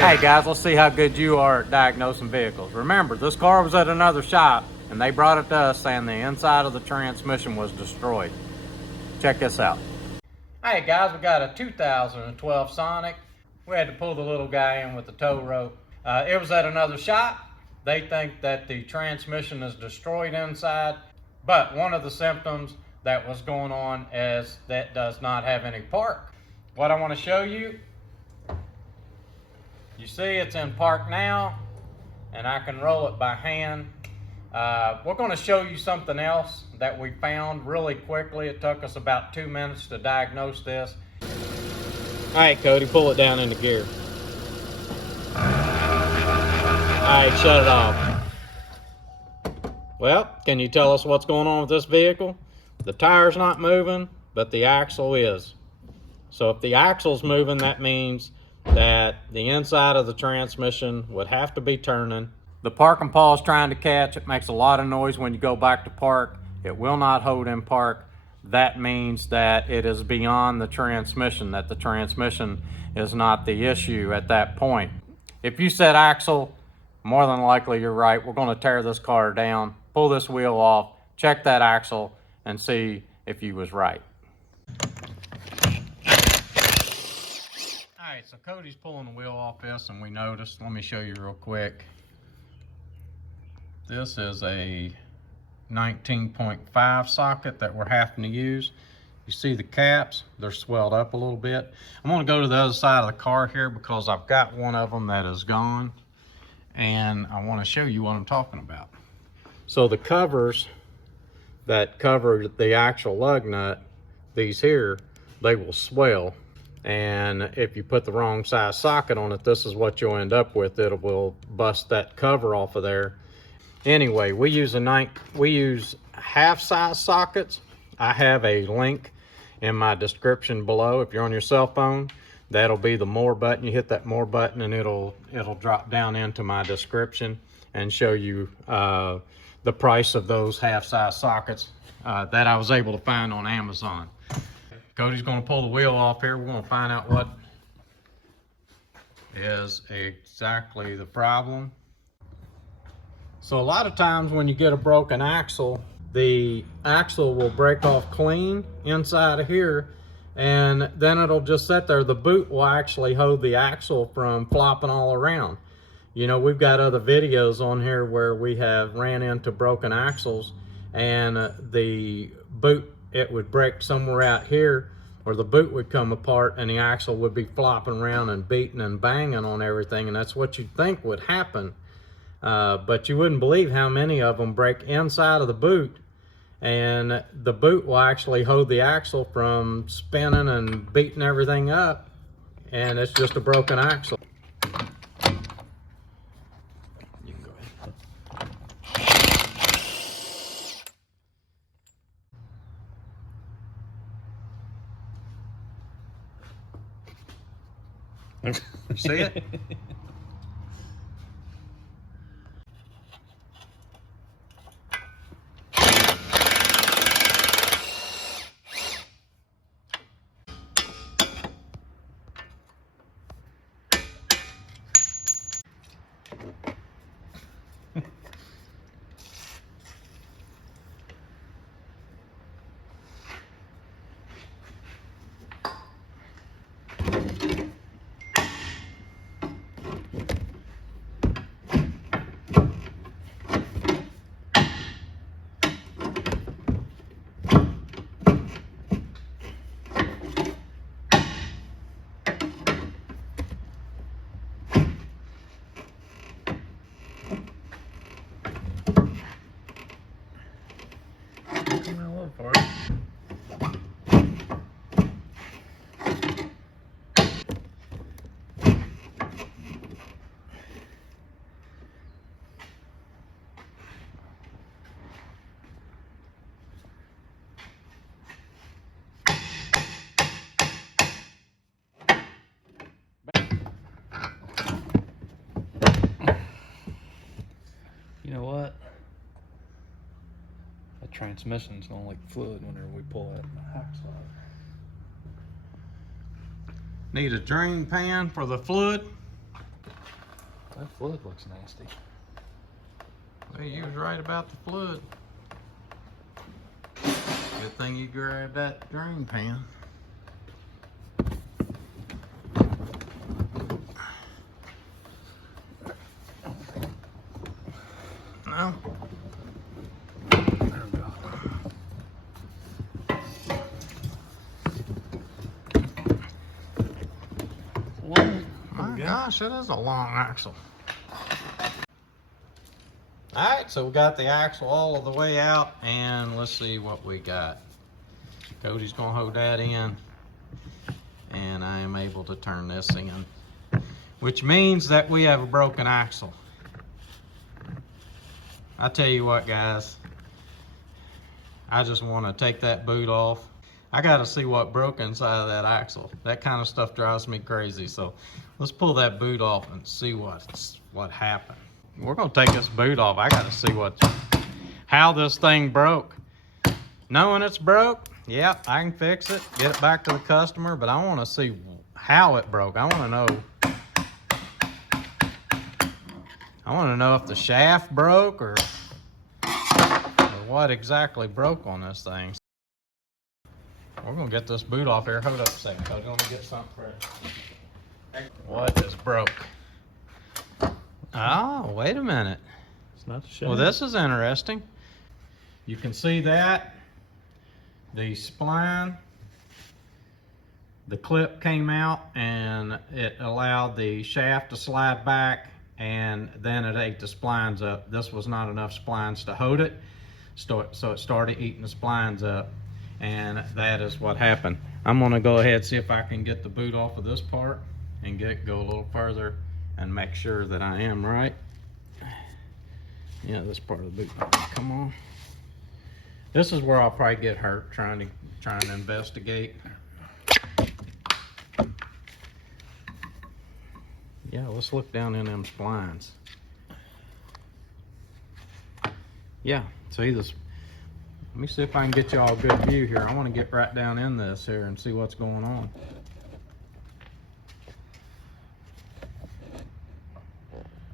Hey guys, let's see how good you are at diagnosing vehicles. Remember, this car was at another shop and they brought it to us saying the inside of the transmission was destroyed. Check this out. Hey guys, we got a 2012 Sonic. We had to pull the little guy in with the tow rope. It was at another shop. They think that the transmission is destroyed inside, but one of the symptoms that was going on is that does not have any park. What I want to show you, you see it's in park now, and I can roll it by hand. We're going to show you something else that we found really quickly. It took us about 2 minutes to diagnose this. All right, Cody, pull it down into gear. All right, shut it off. Well, can you tell us what's going on with this vehicle? The tire's not moving, but the axle is. So if the axle's moving, that means that the inside of the transmission would have to be turning. The park and pause trying to catch. It makes a lot of noise when you go back to park. It will not hold in park. That means that it is beyond the transmission, that the transmission is not the issue at that point. If you said axle, more than likely you're right. We're going to tear this car down, pull this wheel off, check that axle, and see if you was right. All right, so Cody's pulling the wheel off this, and we noticed, let me show you real quick. This is a 19.5 socket that we're having to use. You see the caps, they're swelled up a little bit. I'm gonna go to the other side of the car here because I've got one of them that is gone, and I wanna show you what I'm talking about. So the covers that cover the actual lug nut, these here, they will swell. And if you put the wrong size socket on it, this is what you'll end up with. It will bust that cover off of there. Anyway, we use half size sockets. I have a link in my description below. If you're on your cell phone, that'll be the more button. You hit that more button and it'll drop down into my description and show you the price of those half size sockets that I was able to find on Amazon. Cody's gonna pull the wheel off here. We're gonna find out what is exactly the problem. So a lot of times when you get a broken axle, the axle will break off clean inside of here, and then it'll just sit there. The boot will actually hold the axle from flopping all around. You know, we've got other videos on here where we have ran into broken axles, and the boot, it would break somewhere out here, or the boot would come apart and the axle would be flopping around and beating and banging on everything, and that's what you'd think would happen. But you wouldn't believe how many of them break inside of the boot, and the boot will actually hold the axle from spinning and beating everything up, and it's just a broken axle. You can go ahead. See it? For it. You know what? The transmission's gonna leak fluid whenever we pull that axle out. Need a drain pan for the fluid. That flood looks nasty. Well, you was right about the flood. Good thing you grabbed that drain pan. No. There we go. My gosh, it is a long axle. Alright, so we got the axle all of the way out, and let's see what we got. Cody's gonna hold that in, and I am able to turn this in, which means that we have a broken axle. I tell you what, guys, I just want to take that boot off. I got to see what broke inside of that axle. That kind of stuff drives me crazy. So let's pull that boot off and see what happened. We're gonna take this boot off. I got to see how this thing broke. Knowing it's broke, yep, I can fix it, get it back to the customer, but I want to see how it broke. I want to know if the shaft broke or what exactly broke on this thing. We're gonna get this boot off here. Hold up a second. I'm gonna get something for it. What is broke? Oh, wait a minute. It's not the shaft. Well, this is interesting. You can see that the spline, the clip came out and it allowed the shaft to slide back, and then it ate the splines up. This was not enough splines to hold it, so it started eating the splines up, and that is what happened. I'm gonna go ahead and see if I can get the boot off of this part and go a little further and make sure that I am right. Yeah, this part of the boot, come on. This is where I'll probably get hurt trying to investigate. Yeah, let's look down in them splines. Yeah, see this. Let me see if I can get y'all a good view here. I want to get right down in this here and see what's going on.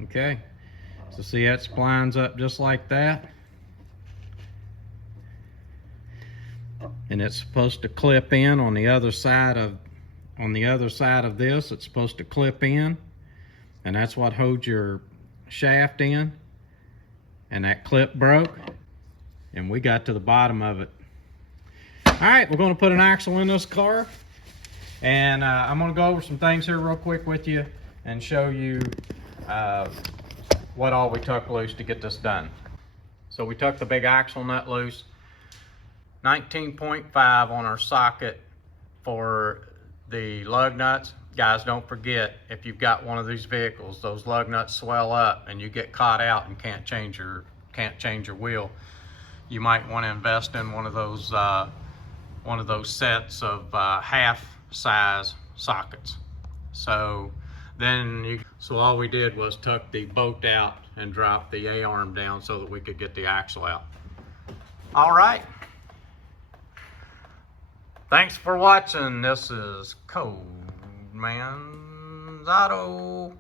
Okay, so see that spline's up just like that. And it's supposed to clip in on the other side of this. It's supposed to clip in, and that's what holds your shaft in. And that clip broke, and we got to the bottom of it. All right, we're going to put an axle in this car, and I'm going to go over some things here real quick with you and show you what all we took loose to get this done. So we took the big axle nut loose, 19.5 on our socket for the lug nuts. Guys, don't forget, if you've got one of these vehicles, those lug nuts swell up and you get caught out and can't change your wheel. You might want to invest in one of those sets of half size sockets. So all we did was tuck the bolt out and drop the A-arm down so that we could get the axle out. All right. Thanks for watching. This is Codeman's Auto.